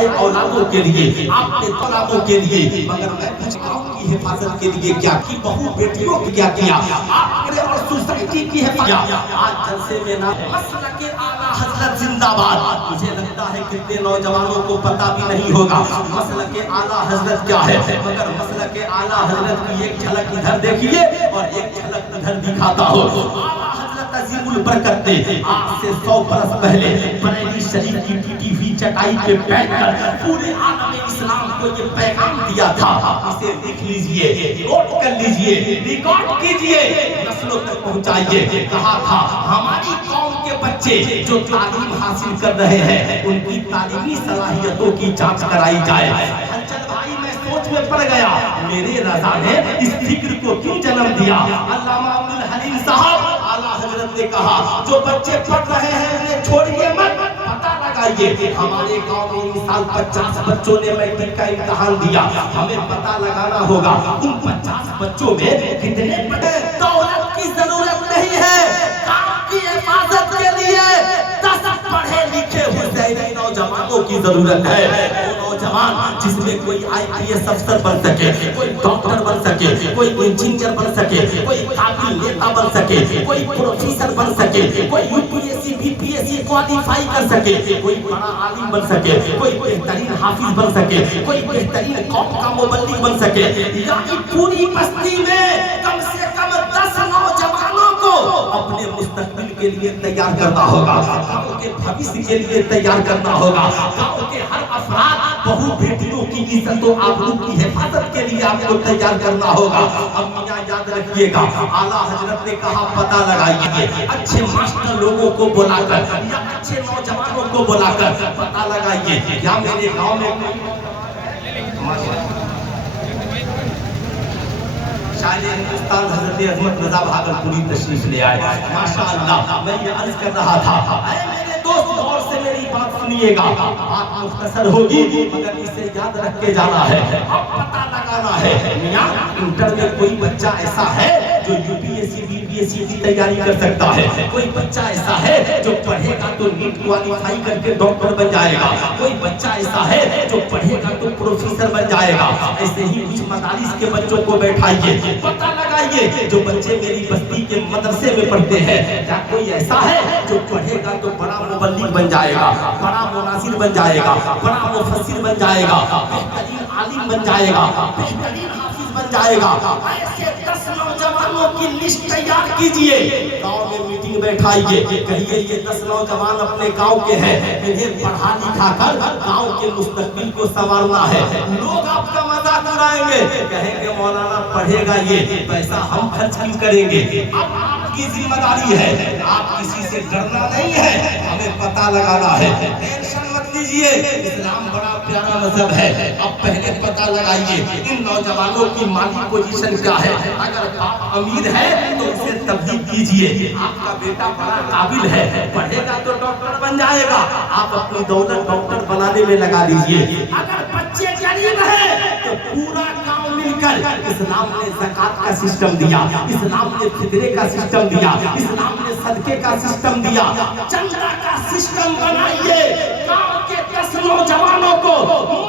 آئے اولادوں کے لیے، آپ نے اولادوں کے لیے، مگر میں قوم کی حفاظت کے لیے کیا کی، بہو بیٹیوں کی کیا کیا، آپ نے اور سوسائٹی کی حفاظت. آج جلسے میں نہ مسلک اعلیٰ حضرت زندہ باد. مجھے لگتا ہے کتنے نوجوانوں کو پتہ بھی نہیں ہوگا مسلک اعلیٰ حضرت کیا ہے، مگر مسلک اعلیٰ حضرت کی ایک جھلک ادھر دیکھیے اور ایک جھلک ادھر دکھاتا ہو. اعلیٰ حضرت عظیم البرکت نے آج سے 100 برس پہلے بریلی شریف کی ٹوٹی ہوئی چٹائی پہ بیٹھ کر پورے عالم اسلام کو یہ پیغام دیا تھا. اسے لکھ لیجئے، نوٹ کر لیجئے، ریکارڈ کیجئے، نسلوں تک پہنچائیے. کہا تھا ہماری قوم کے بچے جو تعلیم حاصل کر رہے ہیں ان کی تعلیمی صلاحیتوں کی جانچ کرائی جائے. ہنچل بھائی میں سوچ میں پڑ گیا میرے رضا نے اس فکر کو کیوں جنم دیا. علامہ عبدالحلیم صاحب اعلیٰ حضرت نے کہا جو بچے پڑھ رہے ہیں انہیں چھوڑیے مت، پتہ لگائیے. ہمارے گاؤں میں اس سال 50 بچوں نے میٹرک کا امتحان دیا، ہمیں پتہ لگانا ہوگا ان 50 بچوں میں کتنے پڑھے. دولت کی ضرورت نہیں ہے، کام کی حفاظت کے لیے 10 پڑھے لکھے حسینی نوجوانوں کی ضرورت ہے. وہ نوجوان جس میں کوئی IPS افسر بن سکے، کوئی ڈاکٹر بن سکے، کوئی انجینئر بن سکے، کوئی قابل نیتا بن سکے، کوئی پروفیسر بن سکے، کوئی UPSC BPSC کوالیفائی کر سکے، کوئی بڑا عالم بن سکے، کوئی بہترین حافظ بن سکے، کوئی بہترین قوم کا مبلغ بن سکے. یعنی پوری بستی میں کم سے کم 10 نوجوانوں کو اپنے مستقبل کے لیے تیار کرنا ہوگا، گاؤں کے بھوشیہ کے لیے تیار کرنا ہوگا. گاؤں کے ہر افراد بہو بیٹیوں کی عزت و آبرو کی حفاظت کے لیے آپ کو تیار کرنا ہوگا. اب میاں یاد رکھیے گا اعلیٰ حضرت نے کہا پتہ لگائیے، اچھے ماسٹر لوگوں کو بلا کر یا اچھے نوجوانوں کو بلا کر پتہ لگائیے کیا میرے گاؤں میں شاید ہندوستان حضرت عظمت رضا بہادرپوری تشریف لے آئے. ماشاءاللہ میں یہ عرض کر رہا تھا اے میرے دوست غور سے میری بات سنیے گا، بات مختصر ہوگی مگر اسے یاد رکھ کے جانا ہے. اب پتہ لگانا ہے میاں انٹر میں کوئی بچہ ایسا ہے جو UPSC BPSC کی تیاری کر سکتا ہے، کوئی بچہ ایسا ہے جو پڑھے گا تو نیٹ کوالیفائی کر کے ڈاکٹر بن جائے گا، کوئی بچہ ایسا ہے جو پڑھے گا تو پروفیسر بن جائے گا. ایسے ہی کچھ مدارس کے بچوں کو بیٹھائیے، پتہ لگائیے جو بچے میری بستی کے مدرسے میں پڑھتے ہیں کیا کوئی ایسا ہے جو پڑھے گا تو بڑا مبلغ بن جائے گا، بڑا مناظر بن جائے گا، بڑا مفسر بن جائے گا، بہترین عالم بن جائے گا، بہترین حافظ بن جائے گا. ایسے 10 نوجوانوں کی لسٹ تیار کیجئے، گاؤں میں میٹنگ بیٹھائیے، کہیے یہ 10 نوجوان اپنے گاؤں کے ہیں، انہیں پڑھا لکھا کر گاؤں کے مستقبل کو سنوارنا ہے. لوگ آپ کا مذاق اڑائیں گے، کہیں گے مولانا پڑھے گا یہ پیسہ ہم خرچ کیوں کریں گے. اب آپ کی ذمہ داری ہے، آپ کسی سے ڈرنا نہیں ہے، ہمیں پتہ لگانا ہے. ٹینشن مت لیجئے، اسلام بڑا پیارا مذہب ہے. اب پہلے پتہ لگائیے ان نوجوانوں کی مالی پوزیشن کیا ہے. اگر باپ امیر ہے تو اسے تبلیغ کیجئے، آپ کا بیٹا بڑا قابل ہے، پڑھے گا تو ڈاکٹر بن جائے گا، آپ اپنی دولت ڈاکٹر بنانے میں لگا دیجئے. اگر بچے غریب ہیں تو پورا گاؤں مل کر اسلام نے زکات کا سسٹم دیا، اسلام نے فطرے کا سسٹم دیا، اسلام نے صدقے کا سسٹم دیا، چندہ کا سسٹم بنائیے. گاؤں کے 10 نوجوانوں کو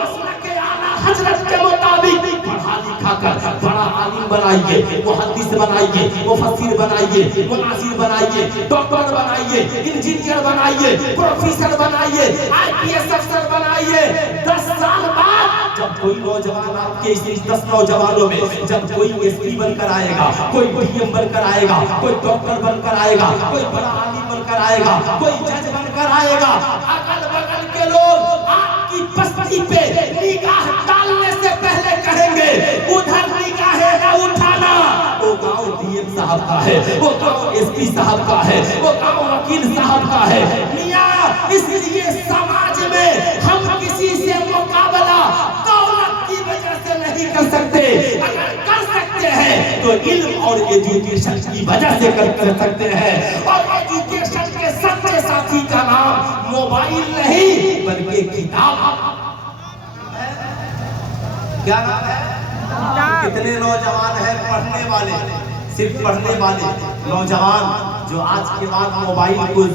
مسلک اعلیٰ حضرت کے مطابق پڑھا لکھا کر بڑا عالم بنائیے، محدث بنائیے، مفسر بنائیے، مناظر بنائیے، ڈاکٹر بنائیے، انجینئر بنائیے، پروفیسر بنائیے، IPS افسر بنائیے. 10 سال بعد جب کوئی نوجوان آپ کے اس 10 نوجوانوں میں جب کوئی SP بن کر آئے گا، کوئی DM بن کر آئے گا، کوئی ڈاکٹر بن کر آئے گا، کوئی بڑا عالم بن کر آئے گا، کوئی جج بن کر آئے گا، اگل بگل کے لوگ آپ کی بستی پہ نگاہ ڈالنے سے پہلے کہیں گے ادھر نگاہ نہ اٹھانا، وہ گاؤں DM صاحب کا ہے، وہ گاؤں SP صاحب کا ہے، وہ گاؤں وکیل صاحب کا ہے. میاں اس لیے سماج میں ہم کسی سے مقابلہ دولت کی وجہ سے نہیں کر سکتے. اگر کر سکتے ہیں تو علم اور ایجوکیشن کی وجہ سے کر سکتے ہیں. اور ایجوکیشن کے سچے ساتھی کا نام موبائل نہیں بلکہ کتاب. کیا نام ہے؟ کتنے نوجوان ہیں پڑھنے والے، صرف پڑھنے والے نوجوان جو آج کے بعد موبائل کو